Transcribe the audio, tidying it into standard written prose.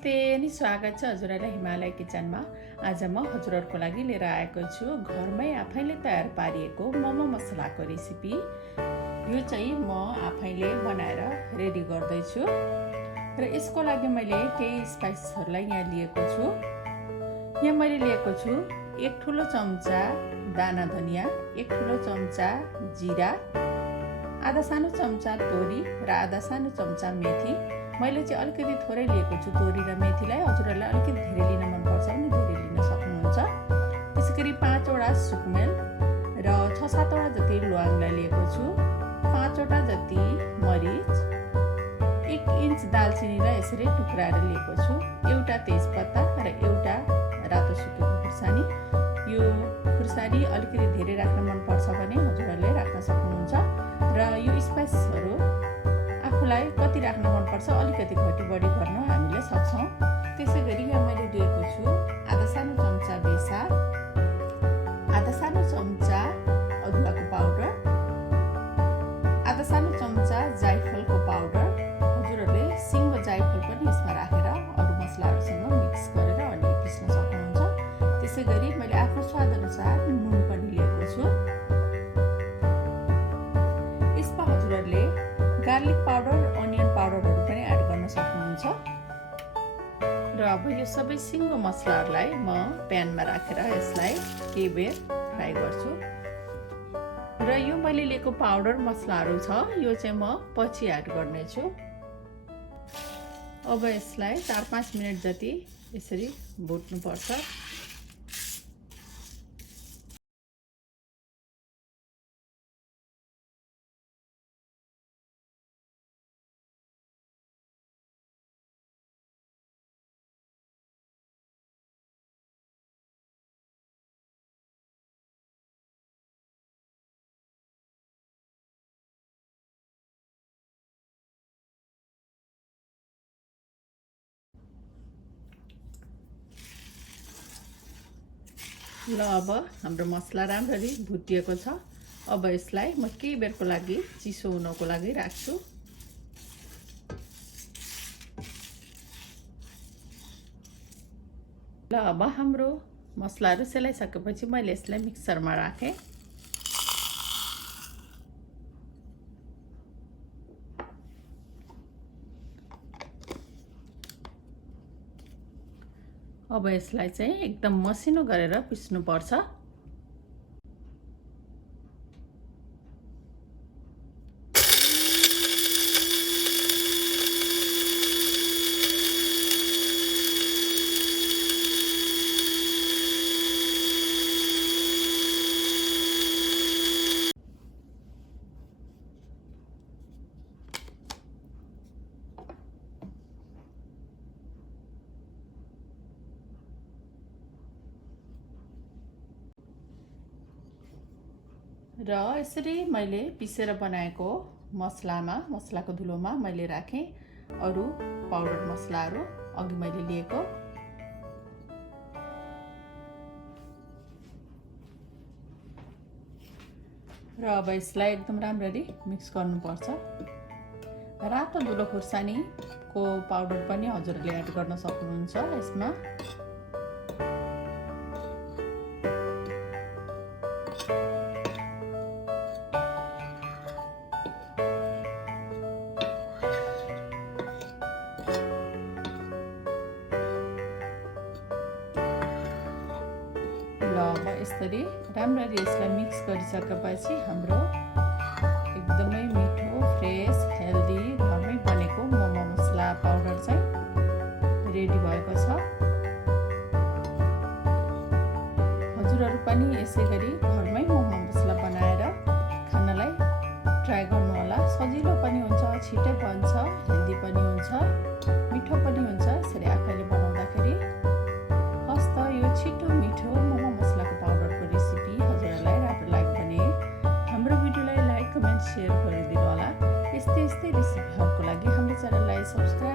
अनि स्वागत छ हजुरहरूलाई हिमालय किचनमा। आज म हजुरहरूको लागि लिएर आएको छु घरमै आफैले तयार पारिएको मोमो मसलाको रेसिपी। यो चाहिँ म आफैले बनाएर रेडी गर्दैछु र यसको लागि मैले केही स्पाइसेसहरूलाई यहाँ लिएको छु। यहाँ मैले लिएको छु 1 ठुलो चम्चा दाना धनिया, 1 ठुलो चम्चा जिरा, आधा सानो चम्चा तोरी र आधा सानो चम्चा मेथी। मैले चाहिँ अलिकति थोरै लिएको छु तोरी र मेथीलाई। हजुरहरूलाई अलिकति धेरै लिन मनपर्छ भने धेरै लिन सक्नुहुन्छ। त्यसैगरी 5 वटा सुकमेल र 6-7 वटा जति ल्वाङलाई लिएको छु, 5 वटा जति मरिच, 1 इन्च दालचिनीलाई यसरी टुक्राएर लिएको छु, एउटा तेजपत्ता र एउटा रातो सुकेको खुर्सानी। यो खुर्सानी अलिकति धेरै राख्न मनपर्छ भने हजुरहरूले राख्न सक्नुहुन्छ र यो स्पाइसहरू आफूलाई कति राख्न मनपर्छ अलिकति घटी बढी गर्न हामीले सक्छौँ। त्यसैगरी यहाँ मैले लिएको छु आधा सानो चम्चा बेसार, आधा सानो चम्चा अदुवाको पाउडर, आधा सानो चम्चा जायफलको पाउडर। हजुरहरूले सिङ्गो जायफल पनि यसमा राखेर अरू मसलाहरूसँग मिक्स गरेर अनि पिस्न सक्नुहुन्छ। त्यसैगरी मैले आफ्नो स्वादअनुसार नुन पनि लिएको छु। यसमा हजुरहरूले गार्लिक पाउडर, अनियन पाउडरहरू पनि एड गर्न सक्नुहुन्छ। र अब यो सबै सिङ्गो मसलाहरूलाई म प्यानमा राखेर यसलाई केही बेर फ्राई गर्छु। र यो मैले लिएको पाउडर मसलाहरू छ यो चाहिँ म पछि एड गर्नेछु। अब यसलाई 4-5 मिनट जति यसरी भुट्नुपर्छ। ल अब हाम्रो मसला राम्ररी भुटिएको छ। अब यसलाई म केही बेरको लागि चिसो हुनको लागि राख्छु। ल अब हाम्रो मसलाहरू सेलाइसकेपछि मैले यसलाई मिक्सरमा राखेँ। अब यसलाई चाहिँ एकदम मसिनो गरेर पिस्नुपर्छ। र यसरी मैले पिसेर बनाएको मसलाको धुलोमा मैले राखेँ अरू पाउडर मसलाहरू अघि मैले लिएको। र अब यसलाई एकदम राम्ररी मिक्स गर्नुपर्छ। रातो धुलो खुर्सानीको पाउडर पनि हजुरहरूले एड गर्न सक्नुहुन्छ यसमा। अब यसरी राम्ररी यसलाई मिक्स गरिसकेपछि हाम्रो एकदमै मिठो, फ्रेस, हेल्दी घरमै बनेको मोमो मसला पाउडर चाहिँ रेडी भएको छ। हजुरहरू पनि यसै गरी घरमै मोमो मसला बनाएर खानलाई ट्राई गर्नुहोला। सजिलो पनि हुन्छ, छिटै बन्छ, हेल्दी पनि हुन्छ, मिठो पनि हुन्छ। यसरी आफैले बनाउँदाखेरि हस्त यो छिटो मिठो मोमो मसलाको पाउडरको रेसिपी हजुरहरूलाई राम्रो लाग्यो भने हाम्रो भिडियोलाई लाइक, कमेन्ट, सेयर गरिदिनु होला। यस्तै रेसिपीहरूको लागि हाम्रो च्यानललाई सब्सक्राइब